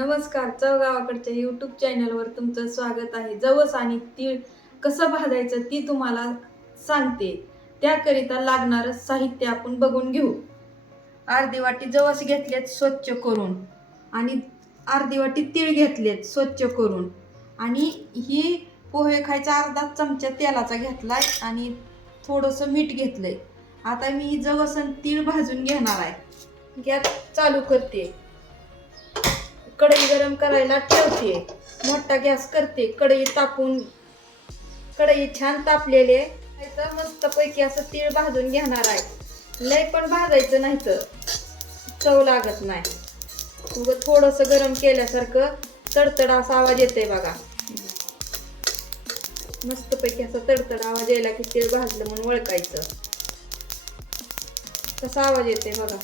नमस्कार चौगावाकडच्या यूट्यूब चॅनलवर तुमचं स्वागत आहे. जवस आणि तीळ कसं भाजायचं ती तुम्हाला सांगते. त्याकरिता लागणारं साहित्य आपण बघून घेऊ. अर्धी वाटी जवस घेतलेत स्वच्छ करून. आणि अर्धी वाटी तीळ घेतलेत स्वच्छ करून. आणि ही पोहे खायचा अर्धा चमचा तेलाचा घेतलाय आणि थोडंसं मीठ घेतलंय. आता मी जवस आणि तीळ भाजून घेणार आहे. गॅस चालू करते. कढई गरम करायला ठेवते. मोठा गॅस करते. कढई तापून कढई छान तापलेली आहे. तर मस्त पैकी असं तीळ भाजून घेणार आहे. लय पण भाजायचं नाही तर. चव लागत नाही. मग थोडंसं गरम केल्यासारखं तडतड असा आवाज येतोय बघा. मस्त पैकी असं तडतड आवाज यायला की तीळ भाजलं म्हणून ओळखायचं. कसा आवाज येतोय बघा.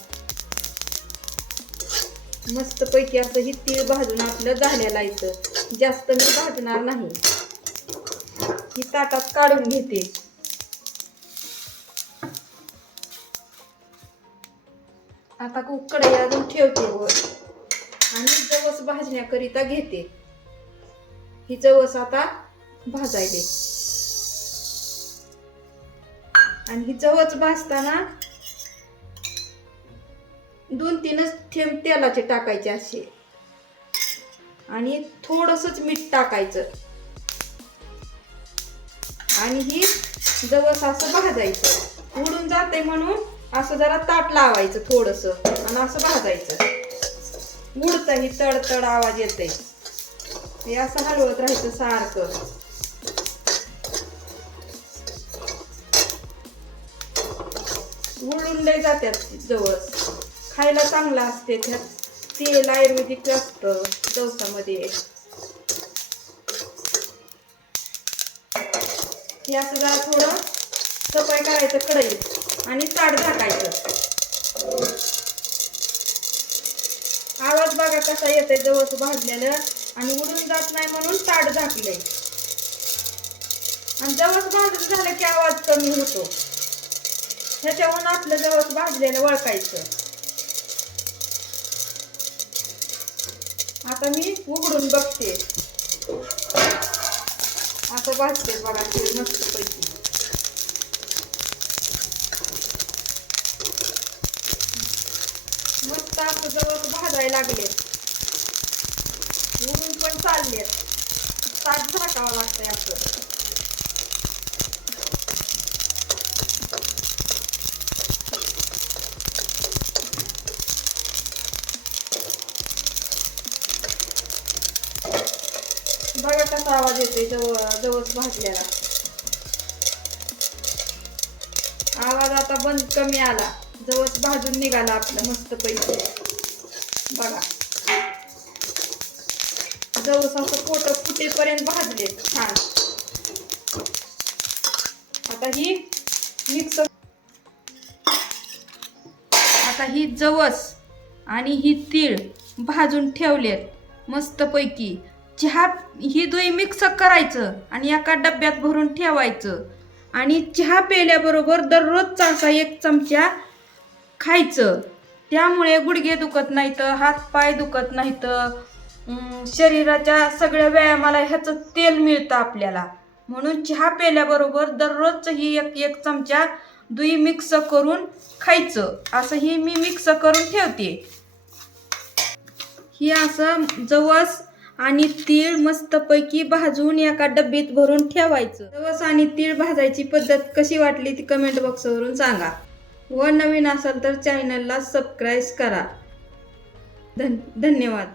मस्तपैकी असं ही तीळ भाजून आपलं झाल्याला आहे जास्त मी भाजणार नाही. ही ताटात काढून घेते. आता कढई अजून ठेवते वर आणि जवस भाजण्याकरिता घेते. ही जवस आता भाजायले आणि ही जवस भाजताना दोन तीनच थेंब तेलाचे टाकायचे असे. आणि थोडंसंच मीठ टाकायचं. आणि ही जवस असं भाजायचं. उडून जाते म्हणून असं जरा ताट लावायचं थोडस आणि असं भाजायचं. उडतं ही तडतड आवाज येते हे असं हलवत राहायचं सारखं. उडून लय जात्यात जवळ खायला चांगला असते त्यात. तेल आयुर्वेदिक असत जवसामध्ये हे असं जरा थोडं सफाई करायचं कढईत आणि ताट झाकायचं. आवाज बघा कसा येतोय जवस भाजलेलं आणि उडून जात नाही म्हणून ताट झाकलंय. आणि जवस भाजलं झालं की आवाज कमी होतो. ह्याच्याहून आपलं जवस भाजलेलं वळकायचं. आता मी उघडून बघते. असं भाजते बघा ते मस्त पैकी. मस्त असं जवळ भाजायला लागले. उडून पण चालले ताट झाकावं लागतंय असं. बघा कसा आवाज येतोय जवळ जवळ भाजलेला. आवाज आता बंद कमी आला. जवळ भाजून निघाला आपलं मस्त पैसे बघा. जवळ असं पोट फुटेपर्यंत भाजले. छान. आता ही मिक्स आता ही जवस आणि ही तीळ भाजून ठेवलेत. मस्तपैकी चहा ही दुई मिक्स करायचं आणि एका डब्यात भरून ठेवायचं. आणि चहा प्यायल्याबरोबर दररोजचा असा एक चमचा खायचं. त्यामुळे गुडघे दुखत नाहीत हात पाय दुखत नाहीत. शरीराच्या सगळ्या व्यायामाला ह्याचं तेल मिळतं आपल्याला. म्हणून चहा प्यायल्याबरोबर दररोजचं ही एक एक चमचा दुई मिक्स करून खायचं. असं ही मी मिक्स करून ठेवते. ही असं जवस आणि तीळ मस्तपैकी भाजून एका डब्बीत भरून ठेवायचं. रवस आणि तीळ भाजायची पद्धत कशी वाटली ती कमेंट बॉक्सवरून सांगा. व नवीन असाल तर चॅनलला सबस्क्राईब करा. धन धन्यवाद.